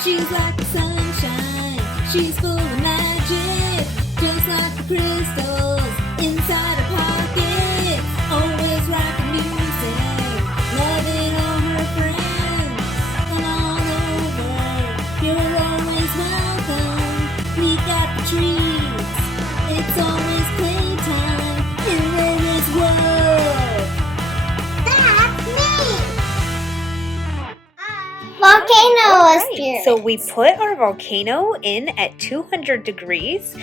She's like the sunshine, she's full of magic, just like the crystals inside her pocket. Always rocking music, loving all her friends, and all over. You're always welcome. We got the treats. It's always playtime in Ray's world. That's me. Volcano experiment. So we put our volcano in at 200 degrees.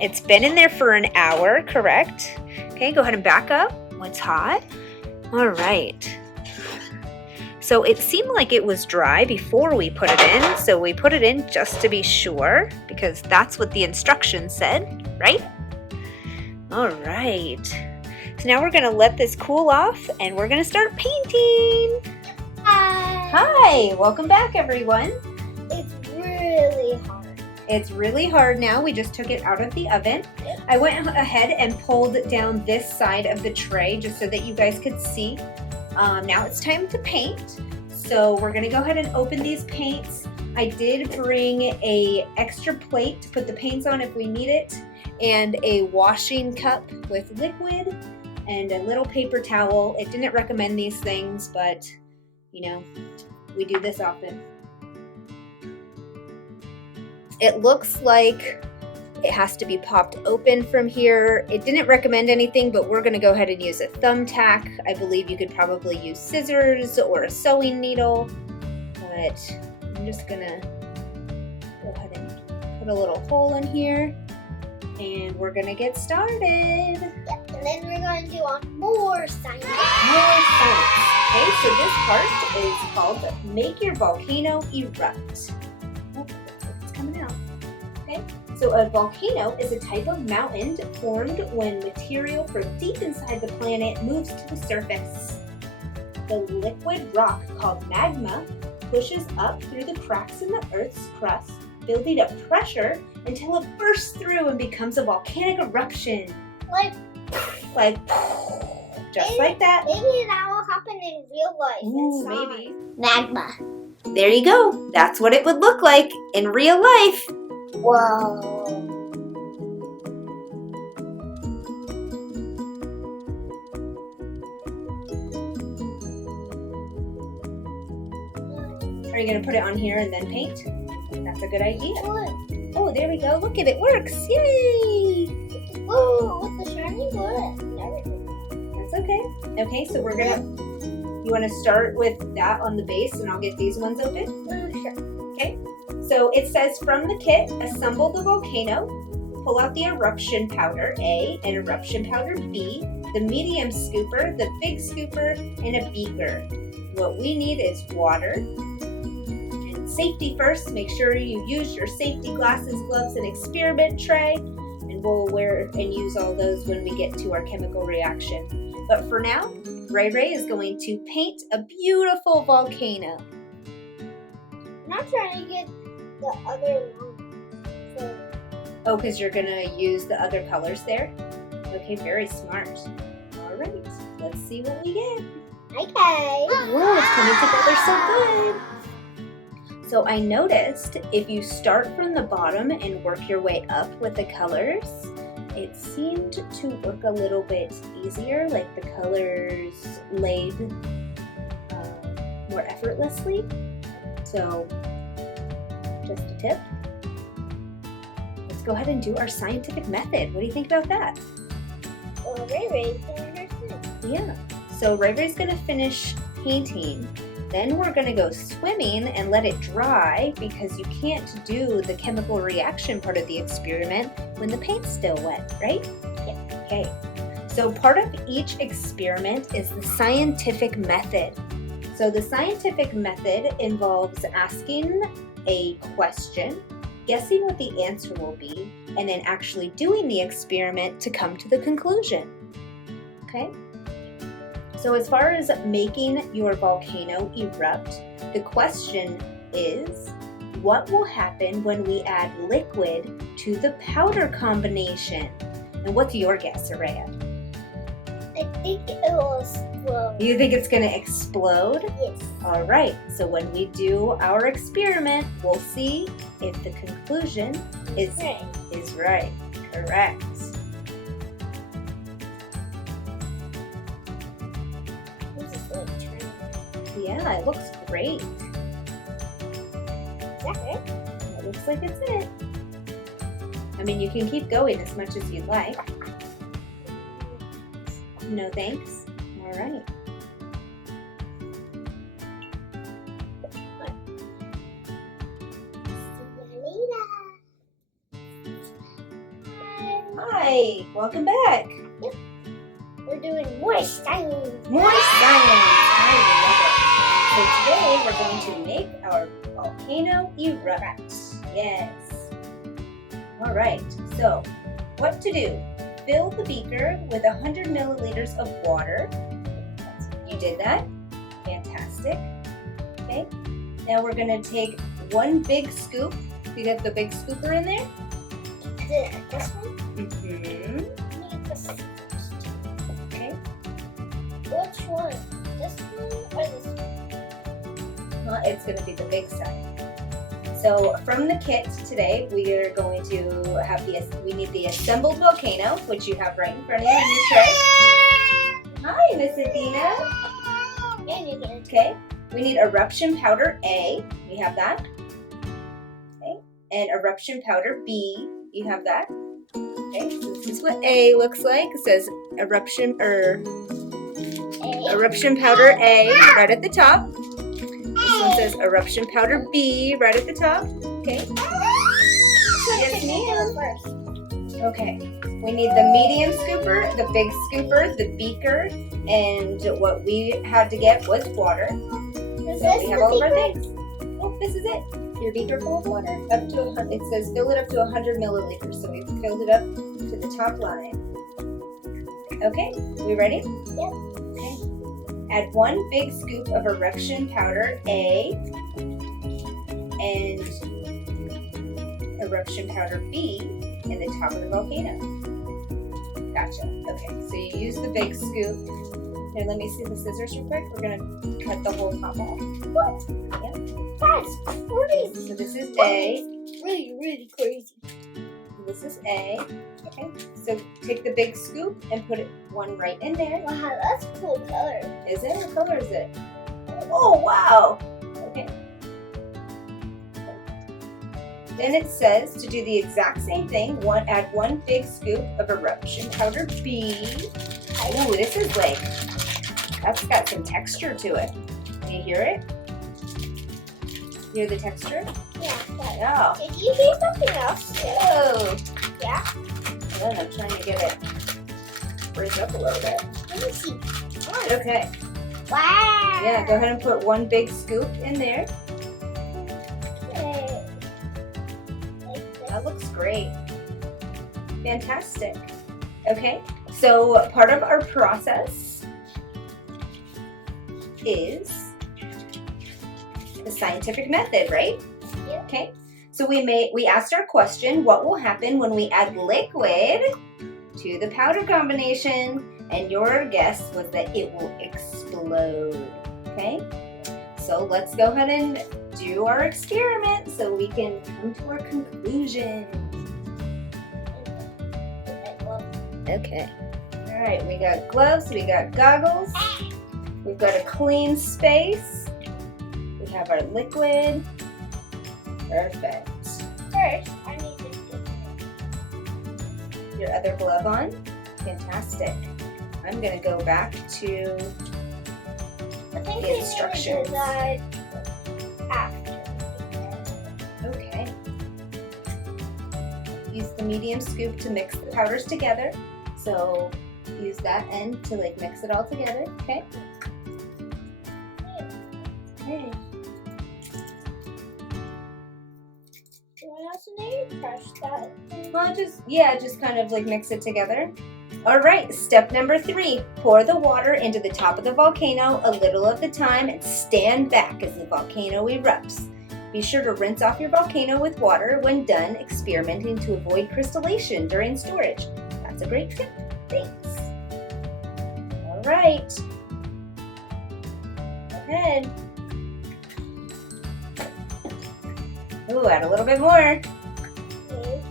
It's been in there for an hour, correct? Okay, go ahead and back up. It's hot. All right. So it seemed like it was dry before we put it in. So we put it in just to be sure because that's what the instructions said, right? All right. So now we're going to let this cool off and we're going to start painting. Hi, welcome back everyone. It's really hard. It's really hard now. We just took it out of the oven. I went ahead and pulled down this side of the tray just so that you guys could see. Now it's time to paint. So we're gonna go ahead and open these paints. I did bring a extra plate to put the paints on if we need it, and a washing cup with liquid and a little paper towel. It didn't recommend these things, but you know, we do this often. It looks like it has to be popped open from here. It didn't recommend anything, but we're gonna go ahead and use a thumbtack. I believe you could probably use scissors or a sewing needle, but I'm just gonna go ahead and put a little hole in here and we're gonna get started. Yep, and then we're going to do on more science. More science. Okay, so this part is called Make Your Volcano Erupt. Oh, it's coming out. Okay, so a volcano is a type of mountain formed when material from deep inside the planet moves to the surface. The liquid rock called magma pushes up through the cracks in the Earth's crust, building up pressure until it bursts through and becomes a volcanic eruption. Like just like that. Maybe that will happen in real life. Ooh, maybe. Magma. There you go. That's what it would look like in real life. Whoa. Are you going to put it on here and then paint? That's a good idea. What? Oh, there we go. Look at it. Works. Yay! Whoa, with the shiny wood. That's okay. Okay, so we're going to... You want to start with that on the base and I'll get these ones open? Sure. Okay. So it says from the kit, assemble the volcano, pull out the eruption powder A and eruption powder B, the medium scooper, the big scooper, and a beaker. What we need is water. And safety first, make sure you use your safety glasses, gloves, and experiment tray. And we'll wear and use all those when we get to our chemical reaction. But for now, Ray is going to paint a beautiful volcano. I'm not trying to get the other one. So. Oh, because you're going to use the other colors there? Okay, very smart. All right, let's see what we get. Okay. Whoa, it's coming together so good. So I noticed if you start from the bottom and work your way up with the colors, it seemed to work a little bit easier, like the colors laid more effortlessly. So, just a tip. Let's go ahead and do our scientific method. What do you think about that? Well, Ray's doing her thing. Yeah. So Ray's gonna finish painting. Then we're gonna go swimming and let it dry because you can't do the chemical reaction part of the experiment when the paint's still wet, right? Yeah. Okay. So part of each experiment is the scientific method. So the scientific method involves asking a question, guessing what the answer will be, and then actually doing the experiment to come to the conclusion. Okay? So as far as making your volcano erupt, the question is, what will happen when we add liquid to the powder combination? And what's your guess, Araya? I I think it will explode. You think it's going to explode? Yes. All right, so when we do our experiment, we'll see if the conclusion is Right. right. Correct. This is like turning. Yeah, it looks great. Is that right? It looks like it's it. I mean, you can keep going as much as you'd like. No thanks. All right. See you later. Hi, welcome back. We're doing more science. More science. I love it. So today we're going to make our volcano erupt. Yes. All right. So what to do? Fill the beaker with 100 milliliters of water. You did that. Fantastic. Okay. Now we're going to take one big scoop. You got the big scooper in there? This one? Mm-hmm. Need this. Okay. Which one? This one or this one? Well, it's going to be the big side. So from the kit today, we are going to have we need the assembled volcano, which you have right in front of you in your tray. Hi, Miss Athena. And you can. Okay. We need eruption powder A. We have that. Okay. And eruption powder B. You have that. Okay. So this is what A looks like. It says eruption powder A right at the top. This one says eruption powder B right at the top. Okay. Yes, ma'am. First. Okay. We need the medium scooper, the big scooper, the beaker, and what we had to get was water. Is So this we have the all of our beaker? things. Oh, this is it. Your beaker full of water. Up to 100. It says fill it up to 100 milliliters. So we've filled it up to the top line. Okay. We ready? Yep. Okay. Add one big scoop of eruption powder A and eruption powder B in the top of the volcano. Gotcha. Okay, so you use the big scoop. Here, let me see the scissors real quick. We're gonna cut the whole top off. What? Yep. That's crazy. So this is A. Really, really crazy. This is A. Okay. So take the big scoop and put one right in there. Wow, that's cool color. Is it? What color is it? Oh, wow. Okay. Then it says to do the exact same thing. Add one big scoop of eruption powder B. Ooh, this is like, that's got some texture to it. Can you hear it? Hear the texture? Yeah. Yeah. Did you hear something else? Oh. Yeah. And then I'm trying to get it raised up a little bit. Let me see. Okay. Wow. Yeah, go ahead and put one big scoop in there. Okay. Like this. That looks great. Fantastic. Okay, so part of our process is the scientific method, right? Yep. Okay, so we asked our question, what will happen when we add liquid to the powder combination? And your guess was that it will explode. Okay, so let's go ahead and do our experiment so we can come to our conclusion. Okay. All right, we got gloves, we got goggles, we've got a clean space, we have our liquid. Perfect. First, I need to get Your other glove on. Fantastic. I'm gonna go back to I think the we instructions. need to decide after. Okay. Use the medium scoop to mix the powders together. So use that end to like mix it all together. Okay. Okay. What else need to crush that? Well, just kind of like mix it together. All right, step number 3. Pour the water into the top of the volcano a little at the time and stand back as the volcano erupts. Be sure to rinse off your volcano with water when done experimenting to avoid crystallization during storage. That's a great tip. Thanks. All right. Go ahead. Ooh, add a little bit more. Okay.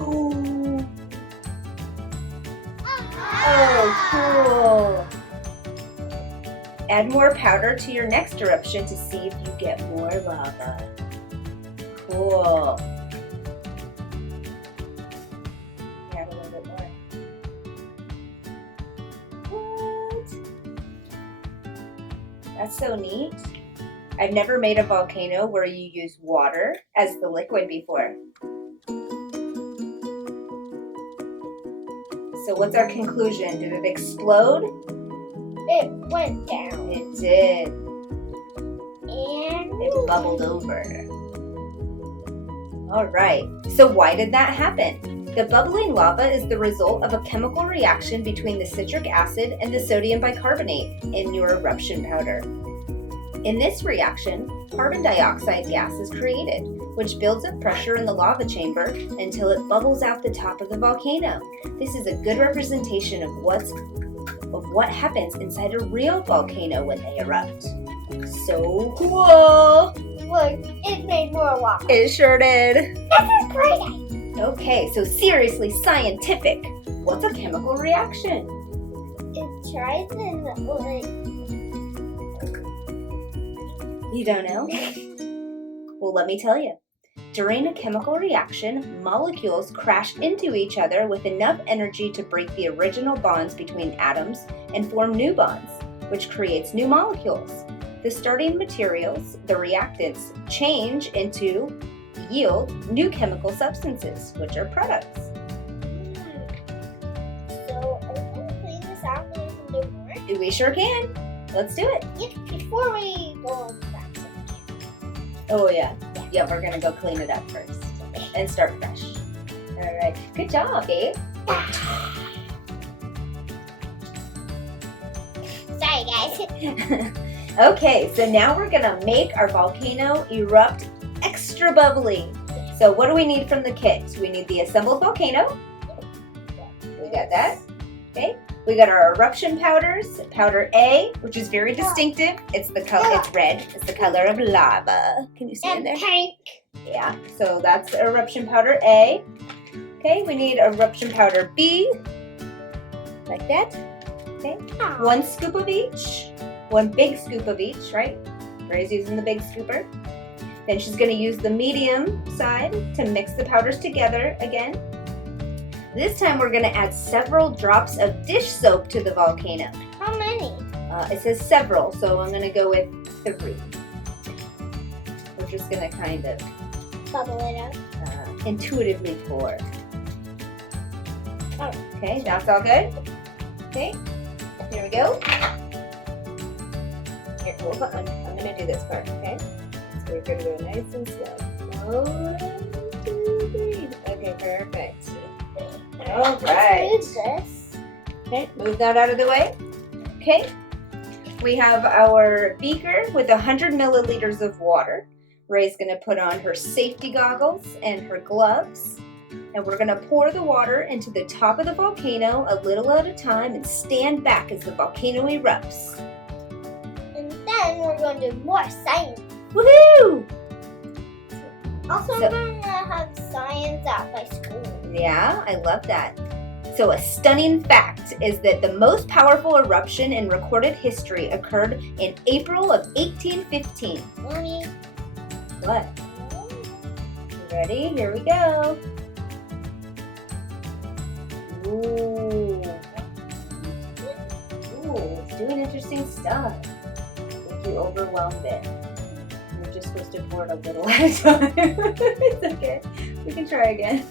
Ooh. Oh, cool. Add more powder to your next eruption to see if you get more lava. Cool. Add a little bit more. What? That's so neat. I've never made a volcano where you use water as the liquid before. So what's our conclusion? Did it explode? It went down. It did. And It bubbled over. All right. So why did that happen? The bubbling lava is the result of a chemical reaction between the citric acid and the sodium bicarbonate in your eruption powder. In this reaction, carbon dioxide gas is created, which builds up pressure in the lava chamber until it bubbles out the top of the volcano. This is a good representation of what happens inside a real volcano when they erupt. So cool! look, it made more lava. It sure did. This is great. Okay, so seriously scientific. What's a chemical reaction? It tries and like. You don't know? Well, let me tell you. During a chemical reaction, molecules crash into each other with enough energy to break the original bonds between atoms and form new bonds, which creates new molecules. The starting materials, the reactants, change into yield new chemical substances, which are products. So, are we going to clean this out and we can do more? We sure can. Let's do it. Before we go on back. Oh, yeah. Yeah, we're going to go clean it up first and start fresh. All right. Good job, babe. Sorry, guys. Okay, so now we're going to make our volcano erupt extra bubbly. So what do we need from the kit? We need the assembled volcano. We got that. Okay. We got our eruption powders. Powder A, which is very distinctive. It's the color. It's red. It's the color of lava. Can you see in And there? pink. Yeah. So that's eruption powder A. Okay. We need eruption powder B, like that. Okay. 1 scoop of each. 1 big scoop of each, right? Ray's using the big scooper. Then she's going to use the medium side to mix the powders together again. This time we're going to add several drops of dish soap to the volcano. How many? It says several, so I'm going to go with 3. We're just going to kind of Bubble it up. intuitively pour. Oh. Okay, that's all good. Okay, here we go. Here, hold on. I'm going to do this part, okay? So we're going to go nice and slow. 1, 2, 3. Okay, perfect. All right. Let's do this. Okay, move that out of the way. Okay, we have our beaker with 100 milliliters of water. Ray's going to put on her safety goggles and her gloves. And we're going to pour the water into the top of the volcano a little at a time and stand back as the volcano erupts. And then we're going to do more science. Woohoo! Also, So- we're going to have science at my school. Yeah, I love that. So a stunning fact is that the most powerful eruption in recorded history occurred in April of 1815. Mommy. What? You ready? Here we go. Ooh. Ooh, it's doing interesting stuff. I think you overwhelmed it. You're just supposed to pour it a little at a time. It's okay. We can try again.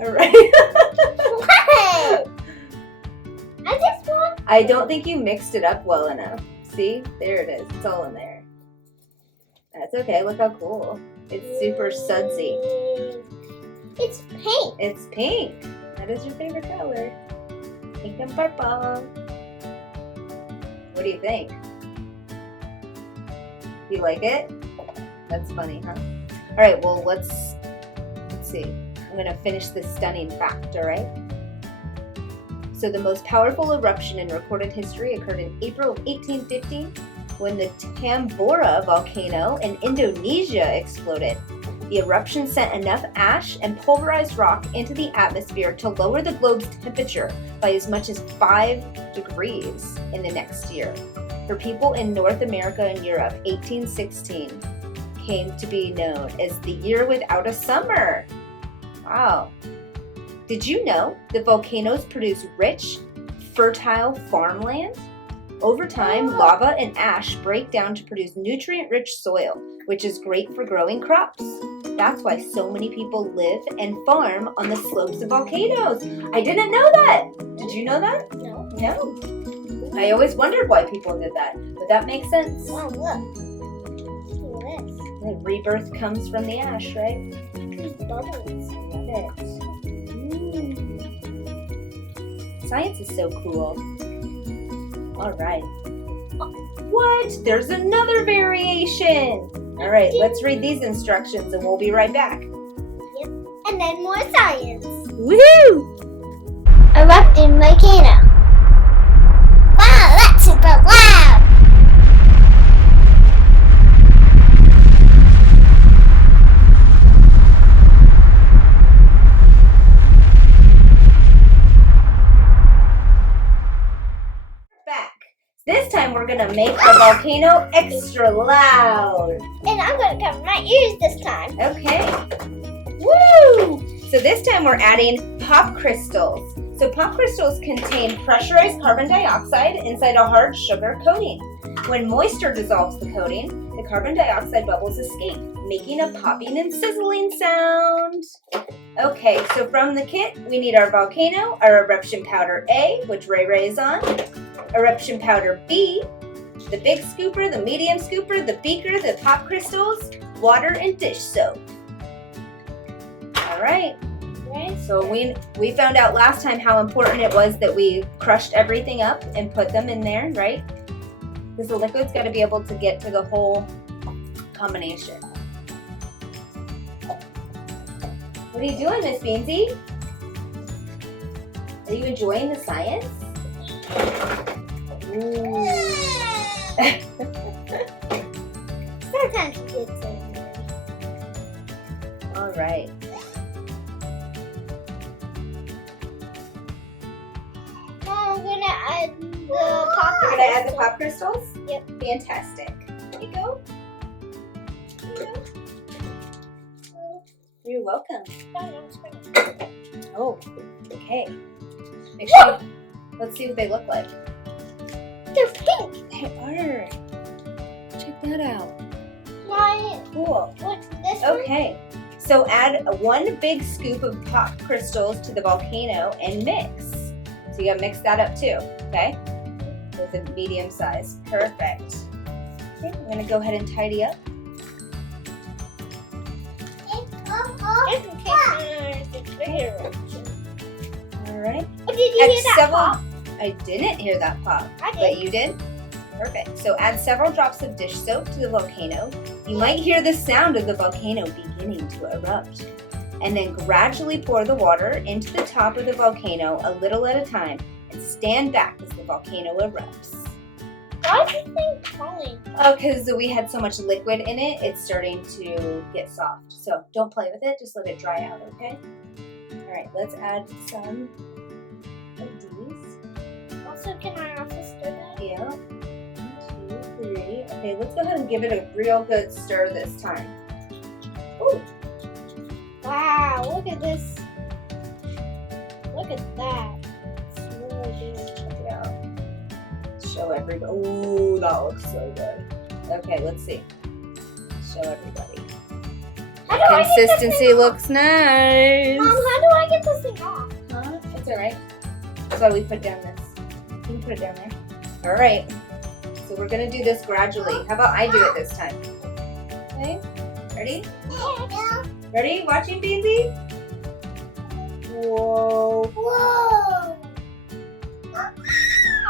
All right. What? I just want. I don't think you mixed it up well enough. See? There it is. It's all in there. That's okay. Look how cool. It's super sudsy. It's pink. It's pink. That is your favorite color. Pink and purple. What do you think? You like it? That's funny, huh? All right, well, let's see. I'm going to finish this stunning fact, all right? So the most powerful eruption in recorded history occurred in April of 1815 when the Tambora volcano in Indonesia exploded. The eruption sent enough ash and pulverized rock into the atmosphere to lower the globe's temperature by as much as 5 degrees in the next year. For people in North America and Europe, 1816 came to be known as the year without a summer. Wow. Did you know that volcanoes produce rich, fertile farmland? Over time, lava and ash break down to produce nutrient-rich soil, which is great for growing crops. That's why so many people live and farm on the slopes of volcanoes. I didn't know that. Did you know that? No. No. I always wondered why people did that, but that makes sense. Wow, look. Look at this. The rebirth comes from the ash, right? There's bubbles. Love it. Science is so cool. All right. What? There's another variation. All right, let's read these instructions and we'll be right back. Yep. And then more science. Woohoo! Erupting volcano. Wow, that's super loud. Back. This time we're gonna make the volcano extra loud. And I'm going to cover my ears this time. Okay. Woo! So this time we're adding pop crystals. So pop crystals contain pressurized carbon dioxide inside a hard sugar coating. When moisture dissolves the coating, the carbon dioxide bubbles escape, making a popping and sizzling sound. Okay, so from the kit, we need our volcano, our eruption powder A, which Ray Ray is on, eruption powder B, the big scooper, the medium scooper, the beaker, the pop crystals, water, and dish soap. All right. So we found out last time how important it was that we crushed everything up and put them in there, right? Because the liquid's got to be able to get to the whole combination. What are you doing, Miss Beansy? Are you enjoying the science? Ooh. Sometimes you get some. All right. Now I'm going to add the pop We're gonna add the pop crystals? Yep. Fantastic. There you go. You're welcome. Oh, okay. Make sure let's see what they look like. They're pink. They are. Check that out. Why? Cool. What's this one? Okay. So add 1 big scoop of pop crystals to the volcano and mix. So you gotta mix that up too, okay? With a medium size. Perfect. Okay, I'm gonna go ahead and tidy up. Just in case it's bigger. All right. Oh, did you hear that pop? I didn't hear that pop. I did. But you did? Perfect. So add several drops of dish soap to the volcano. You might hear the sound of the volcano beginning to erupt. And then gradually pour the water into the top of the volcano a little at a time and stand back as the volcano erupts. Why is this thing falling? Oh, because we had so much liquid in it, it's starting to get soft. So don't play with it, just let it dry out, okay? All right, let's add some of these. Also, can I also stir that? Yeah. 1, 2, 3. Okay, let's go ahead and give it a real good stir this time. Ooh. Wow, look at this. Look at that. It's really good. Check it out. Show everybody. Ooh, that looks so good. Okay, let's see. Show everybody. How do I get this Consistency thing looks nice. Mom, how do I get this thing off? Huh? It's alright. That's why we put down this. You can put it down there. Alright. So we're going to do this gradually. How about I do it this time? Okay. Ready? Yeah. Ready? Watching, Beansy? Whoa. Whoa.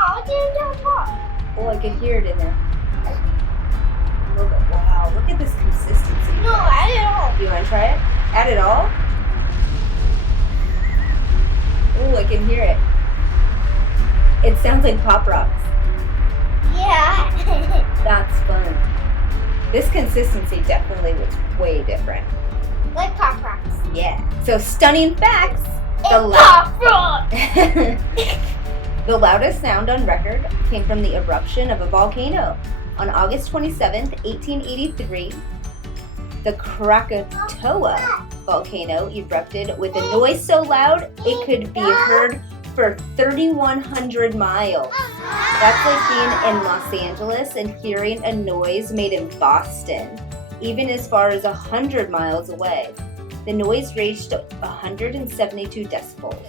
Oh, it's in the pot. Oh, I can hear it in there. Wow, look at this consistency. No, add it all. You want to try it? Add it all? Oh, I can hear it. It sounds like Pop Rocks. Yeah. That's fun. This consistency definitely was way different. Like Pop Rocks. Yeah. So stunning facts. And Pop Rocks! The loudest sound on record came from the eruption of a volcano. On August 27th, 1883, the Krakatoa volcano erupted with a noise so loud it could be heard for 3,100 miles. That's like being in Los Angeles and hearing a noise made in Boston, even as far as 100 miles away. The noise reached 172 decibels.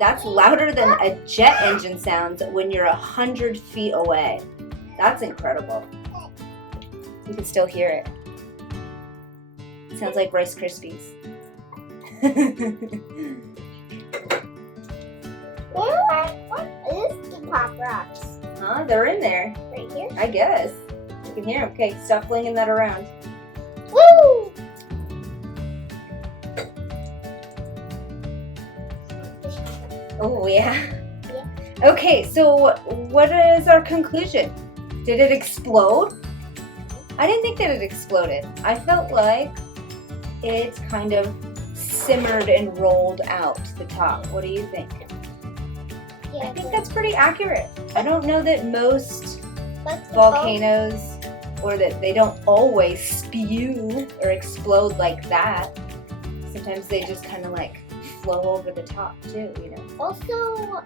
That's louder than a jet engine sounds when you're 100 feet away. That's incredible. You can still hear it. Sounds like Rice Krispies. What is the Pop Rocks? Huh? They're in there. Right here? I guess. You can hear them. Okay, stop flinging that around. Woo! Oh, yeah. Okay, so what is our conclusion? Did it explode? I didn't think that it exploded. I felt like it kind of simmered and rolled out the top. What do you think? I think that's pretty accurate. I don't know that most volcanoes, or that they don't always spew or explode like that. Sometimes they just kind of like flow over the top too, you know. Also,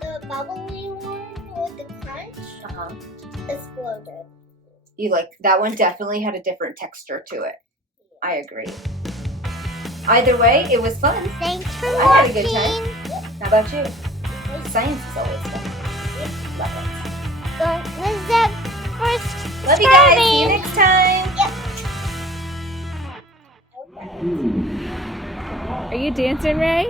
the bubbly one with the crunch exploded. You like that one? Definitely had a different texture to it. I agree. Either way, it was fun. Thanks for I watching. had a good time. How about you? Science is always fun. Love it. Don't miss that first. Love you guys. See you next time. Are you dancing, Ray?